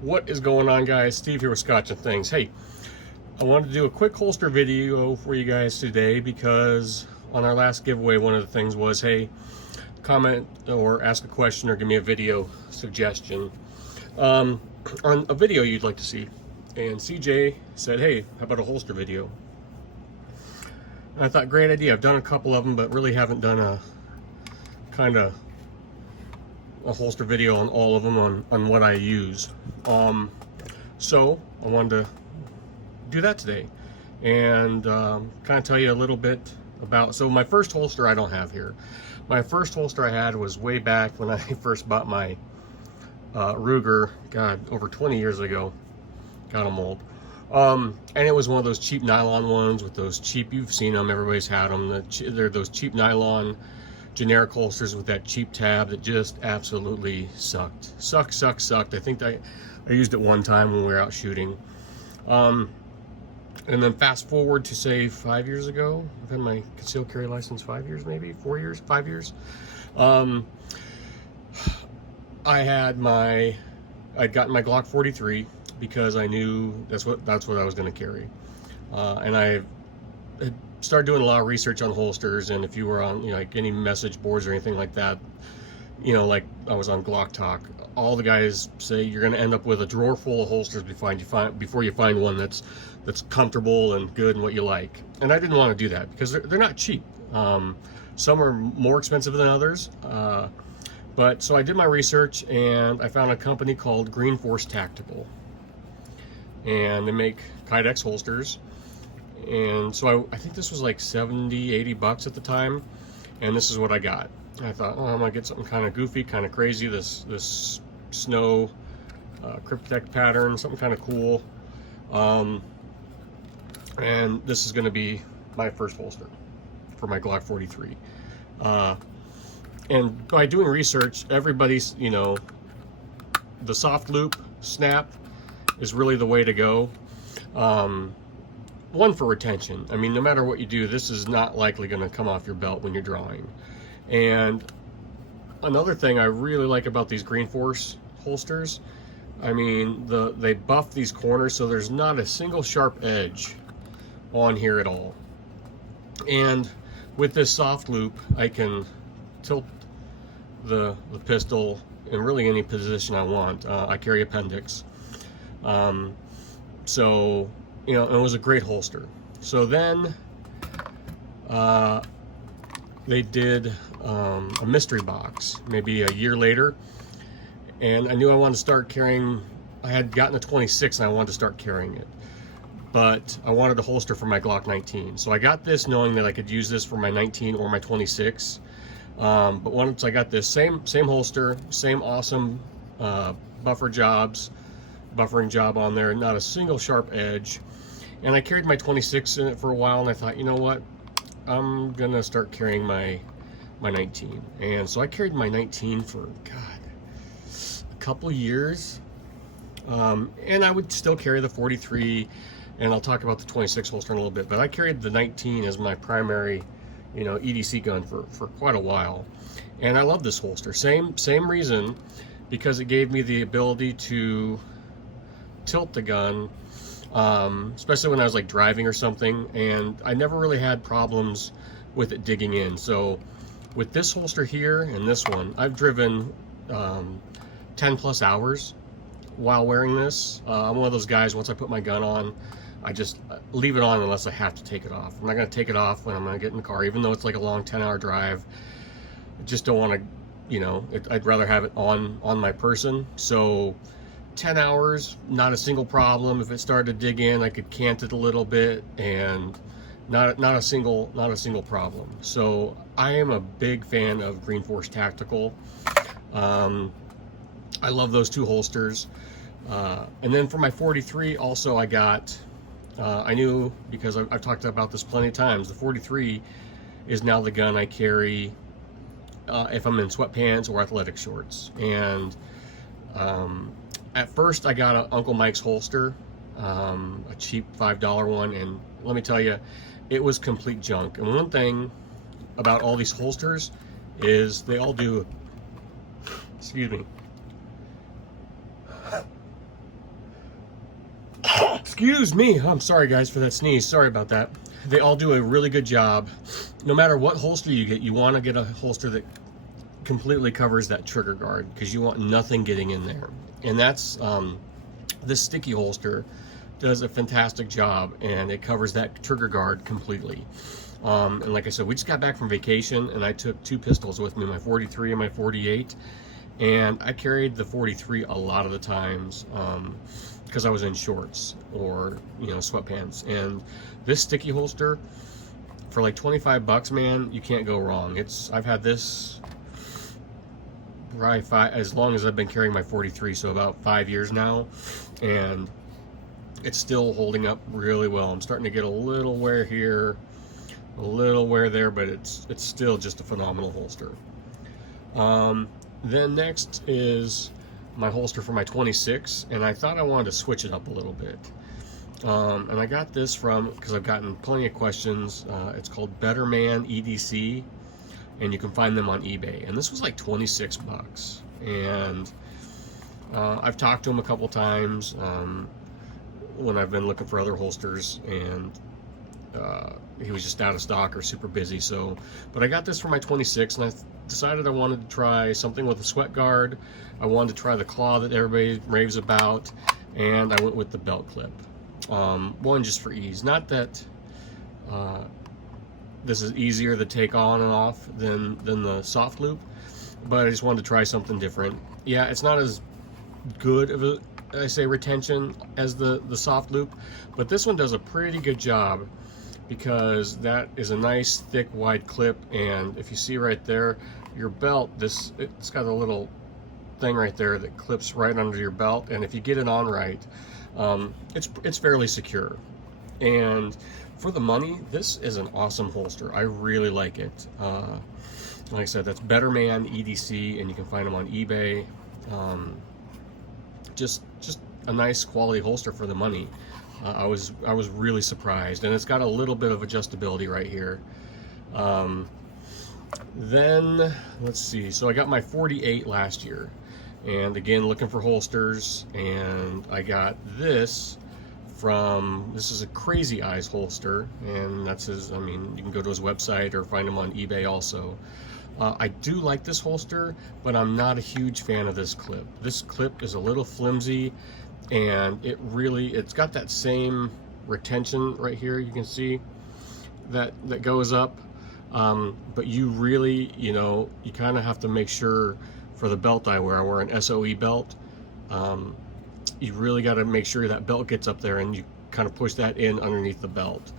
What is going on, guys? Steve here with Scotch and Things. Hey, I wanted to do a quick holster video for you guys today because on our last giveaway, one of the things was, hey, comment or ask a question or give me a video suggestion on a video you'd like to see. And CJ said, hey, how about a holster video? And I thought, great idea. I've done a couple of them, but really haven't done a kind of a holster video on all of them on what I use. So I wanted to do that today and kind of tell you a little bit about, so my first holster I don't have here. My first holster I had was way back when I first bought my Ruger, God, over 20 years ago. God, I'm old. And it was one of those cheap nylon ones with those cheap, you've seen them, everybody's had them. They're those cheap nylon generic holsters with that cheap tab that just absolutely sucked. Sucked. I think I used it one time when we were out shooting. And then fast forward to say 5 years ago, I've had my concealed carry license 5 years, maybe 4 years, 5 years. I'd gotten my Glock 43 because I knew that's what I was going to carry. And I had started doing a lot of research on holsters, and if you were on, you know, like any message boards or anything like that, you know, like I was on Glock Talk, all the guys say you're going to end up with a drawer full of holsters before you find one that's comfortable and good and what you like. And I didn't want to do that because they're not cheap. Some are more expensive than others. But so I did my research and I found a company called Green Force Tactical, and they make Kydex holsters. And so I think this was like 70, 80 bucks at the time, and this is what I got. I thought, oh, I'm gonna get something kind of goofy, kind of crazy, this snow Kryptek pattern, something kind of cool. And this is gonna be my first holster for my Glock 43. And by doing research, everybody's, you know, the soft loop snap is really the way to go. One, for retention. I mean, no matter what you do, this is not likely going to come off your belt when you're drawing. And another thing I really like about these Green Force holsters, I mean, they buff these corners so there's not a single sharp edge on here at all. And with this soft loop, I can tilt the pistol in really any position I want. I carry appendix. So, you know, it was a great holster. So then they did a mystery box maybe a year later, and I knew I wanted to start carrying. I had gotten a 26 and I wanted to start carrying it, but I wanted a holster for my Glock 19. So I got this knowing that I could use this for my 19 or my 26. But once I got this same holster, same awesome buffering job on there, not a single sharp edge. And I carried my 26 in it for a while, and I thought, you know what, I'm gonna start carrying my 19. And so I carried my 19 for, God, a couple years. And I would still carry the 43, and I'll talk about the 26 holster in a little bit, but I carried the 19 as my primary, you know, EDC gun for quite a while. And I love this holster. Same reason, because it gave me the ability to tilt the gun, especially when I was like driving or something, and I never really had problems with it digging in. So with this holster here and this one, I've driven 10 plus hours while wearing this. I'm one of those guys, once I put my gun on, I just leave it on unless I have to take it off. I'm not going to take it off when I'm going to get in the car, even though it's like a long 10-hour drive. I just don't want to, you know, I'd rather have it on my person. So 10 hours, not a single problem. If it started to dig in, I could cant it a little bit, and not a single problem. So I am a big fan of Green Force Tactical. I love those two holsters. And then for my 43, also I got, I knew, because I've talked about this plenty of times, the 43 is now the gun I carry if I'm in sweatpants or athletic shorts. And at first I got an Uncle Mike's holster, a cheap $5 one, and let me tell you, it was complete junk. And one thing about all these holsters is they all do, excuse me, Excuse me. I'm sorry, guys, for that sneeze. Sorry about that. They all do a really good job. No matter what holster you get, you want to get a holster that completely covers that trigger guard, because you want nothing getting in there. And that's this sticky holster does a fantastic job, and it covers that trigger guard completely. And like I said, we just got back from vacation, and I took 2 pistols with me, my 43 and my 48, and I carried the 43 a lot of the times because I was in shorts or, you know, sweatpants. And this sticky holster for like 25 bucks, man, you can't go wrong. I've had this probably as long as I've been carrying my 43, so about 5 years now, and it's still holding up really well. I'm starting to get a little wear here, a little wear there, but it's still just a phenomenal holster. Then next is my holster for my 26, and I thought I wanted to switch it up a little bit. And I got this because I've gotten plenty of questions. It's called Better Man EDC, and you can find them on eBay. And this was like 26 bucks. And I've talked to him a couple times when I've been looking for other holsters, and he was just out of stock or super busy. But I got this for my 26, and I decided I wanted to try something with a sweat guard. I wanted to try the claw that everybody raves about, and I went with the belt clip. One, just for ease. Not that this is easier to take on and off than the soft loop, but I just wanted to try something different. Yeah, it's not as good of a retention as the soft loop, but this one does a pretty good job, because that is a nice thick wide clip. And if you see right there, your belt, it's got a little thing right there that clips right under your belt, and if you get it on right, it's fairly secure. And for the money, this is an awesome holster. I really like it. Like I said, that's Better Man EDC, and you can find them on eBay. Just a nice quality holster for the money. I was really surprised, and it's got a little bit of adjustability right here. Then let's see. So I got my 48 last year, and again looking for holsters, and I got this is a Crazy Eyes holster, and that's his. I mean, you can go to his website or find him on eBay also. I do like this holster, but I'm not a huge fan of this clip. This clip is a little flimsy, and it's got that same retention right here. You can see that goes up, but you really, you kind of have to make sure. For the belt I wear an SOE belt. You really got to make sure that belt gets up there, and you kind of push that in underneath the belt.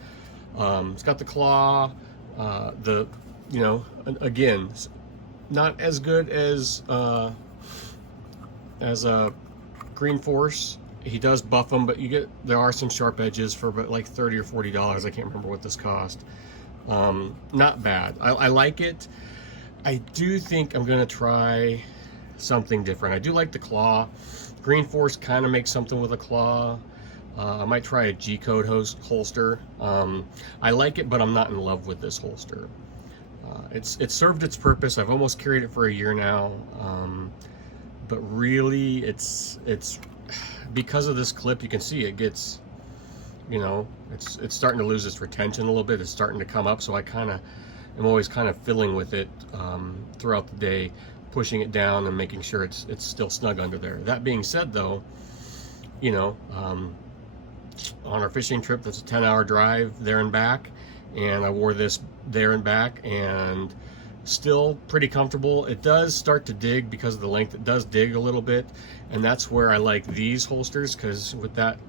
It's got the claw, again, not as good as a Green Force. He does buff them, but there are some sharp edges for about like $30 or $40. I can't remember what this cost. Not bad. I like it. I do think I'm gonna try something different. I do like the claw. Green Force kind of makes something with a claw. I might try a G-code holster. I like it, but I'm not in love with this holster. It's served its purpose. I've almost carried it for a year now, but really, it's because of this clip. You can see it gets, it's starting to lose its retention a little bit. It's starting to come up, so I'm always kind of fiddling with it throughout the day, pushing it down and making sure it's still snug under there. That being said, though, on our fishing trip, that's a 10-hour drive there and back, and I wore this there and back, and still pretty comfortable. It does start to dig because of the length. It does dig a little bit, and that's where I like these holsters, because with that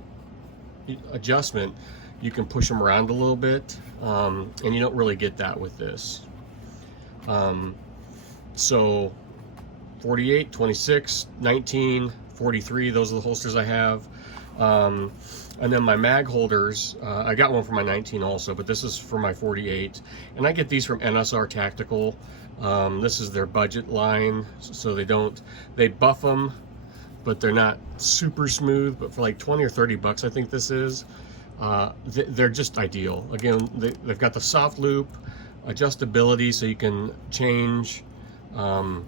adjustment, you can push them around a little bit, and you don't really get that with this. So 48, 26, 19, 43, those are the holsters I have. And then my mag holders, I got one for my 19 also, but this is for my 48. And I get these from NSR Tactical. This is their budget line, so they buff them, but they're not super smooth. But for like 20 or 30 bucks, I think this is. They're just ideal. Again, they've got the soft loop, adjustability, so you can change the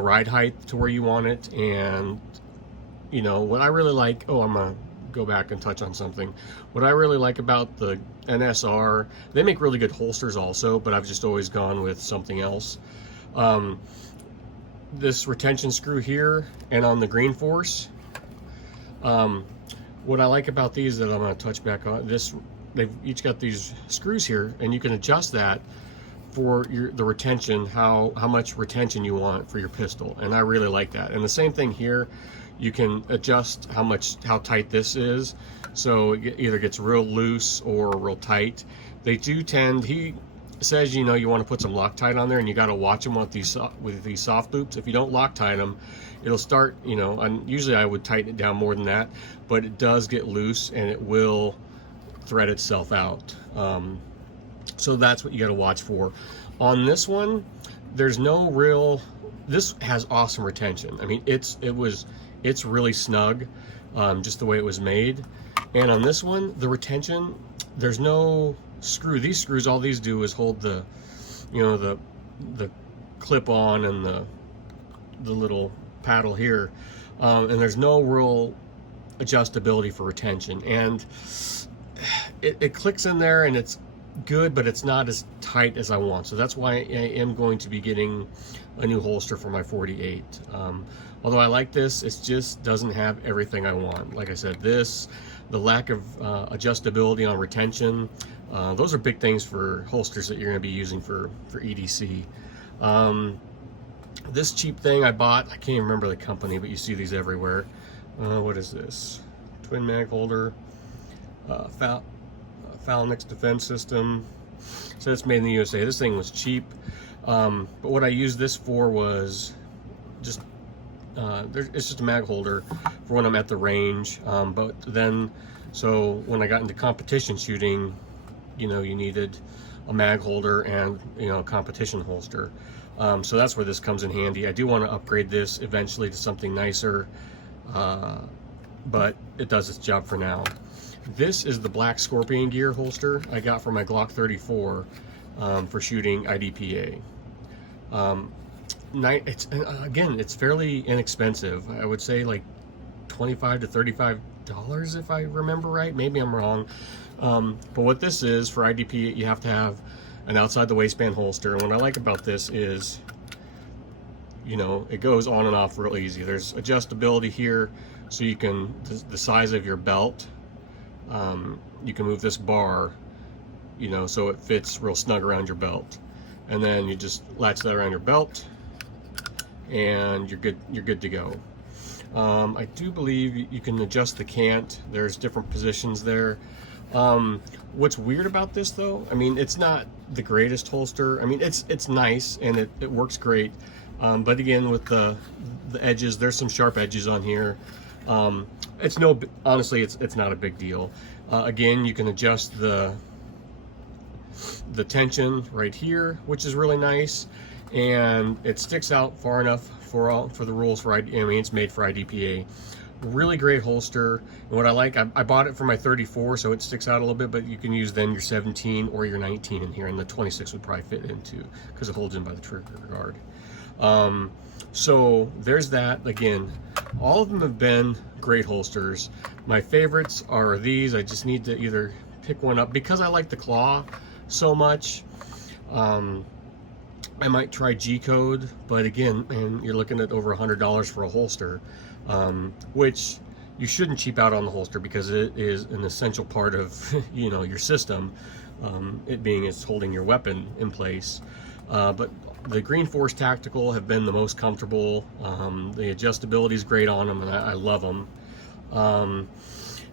ride height to where you want it, and you know, what I really like, oh, I'm gonna go back and touch on something. What I really like about the NSR, they make really good holsters also, but I've just always gone with something else. This retention screw here and on the Green Force, what I like about these that I'm going to touch back on, they've each got these screws here, and you can adjust that for the retention, how much retention you want for your pistol, and I really like that. And the same thing here, you can adjust how tight this is, so it either gets real loose or real tight. They do tend, he says, you know, you want to put some Loctite on there, and you got to watch them with these soft loops. If you don't Loctite them, it'll start, you know, and usually I would tighten it down more than that, but it does get loose and it will thread itself out. So that's what you got to watch for. On this one, there's no real, this has awesome retention. I mean, it's really snug, just the way it was made. And on this one, the retention, there's no screw. These screws, all these do is hold the, you know, the clip on and the little paddle here, and there's no real adjustability for retention, and it clicks in there and it's good, but it's not as tight as I want. So that's why I am going to be getting a new holster for my 48. Although I like this, it just doesn't have everything I want. Like I said, the lack of adjustability on retention, those are big things for holsters that you're going to be using for EDC. This cheap thing I bought, I can't even remember the company, but you see these everywhere. What is this? Twin mag holder, Phalanx Defense System. So it's made in the USA. This thing was cheap, but what I used this for was just it's just a mag holder for when I'm at the range. But then, so when I got into competition shooting, you know, you needed a mag holder and, you know, a competition holster. So that's where this comes in handy. I do want to upgrade this eventually to something nicer, but it does its job for now. This is the Black Scorpion Gear holster I got for my Glock 34 for shooting IDPA. It's fairly inexpensive. I would say like $25 to $35 if I remember right. Maybe I'm wrong. But what this is for IDPA, you have to have an outside the waistband holster. And what I like about this is, you know, it goes on and off real easy. There's adjustability here, so you can, the size of your belt, you can move this bar, you know, so it fits real snug around your belt. And then you just latch that around your belt and you're good to go. I do believe you can adjust the cant. There's different positions there. What's weird about this though, I mean, it's not the greatest holster. I mean, it's nice and it works great. But again, with the edges, there's some sharp edges on here. Honestly, it's not a big deal. Again, you can adjust the tension right here, which is really nice, and it sticks out far enough for the rules for I mean, it's made for IDPA. Really great holster. And what I like, I bought it for my 34, so it sticks out a little bit, but you can use then your 17 or your 19 in here, and the 26 would probably fit into, because it holds in by the trigger guard. So there's that. Again, all of them have been great holsters. My favorites are these. I just need to either pick one up because I like the claw so much. I might try G-Code, but again, man, you're looking at over $100 for a holster, which you shouldn't cheap out on the holster because it is an essential part of, you know, your system. It being it's holding your weapon in place. But the Green Force Tactical have been the most comfortable. The adjustability is great on them, and I love them.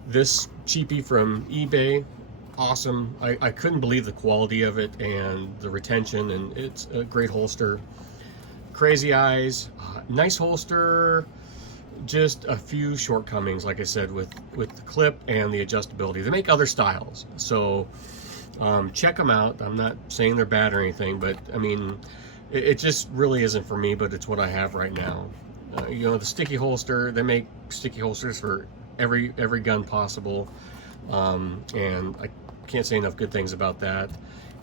This cheapie from eBay, awesome. I couldn't believe the quality of it and the retention, and it's a great holster. Crazy Eyes, nice holster, just a few shortcomings, like I said, with the clip and the adjustability. They make other styles, so check them out. I'm not saying they're bad or anything, but I mean, it just really isn't for me, but it's what I have right now. You know, the sticky holster, they make sticky holsters for every gun possible, and I can't say enough good things about that.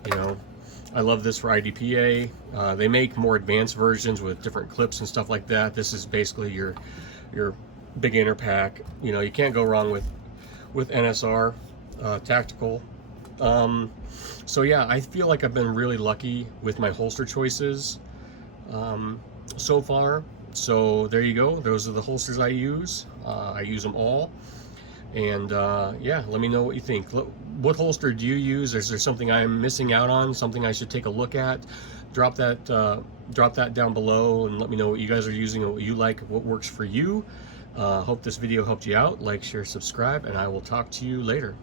You know, I love this for IDPA. They make more advanced versions with different clips and stuff like that. This is basically your beginner pack. You know, you can't go wrong with NSR tactical. So yeah, I feel like I've been really lucky with my holster choices so far. So there you go. Those are the holsters I use. I use them all. And yeah, let me know what you think. What holster do you use? Is there something I'm missing out on? Something I should take a look at? Drop that down below and let me know what you guys are using and what you like, what works for you. Hope this video helped you out. Like, share, subscribe, and I will talk to you later.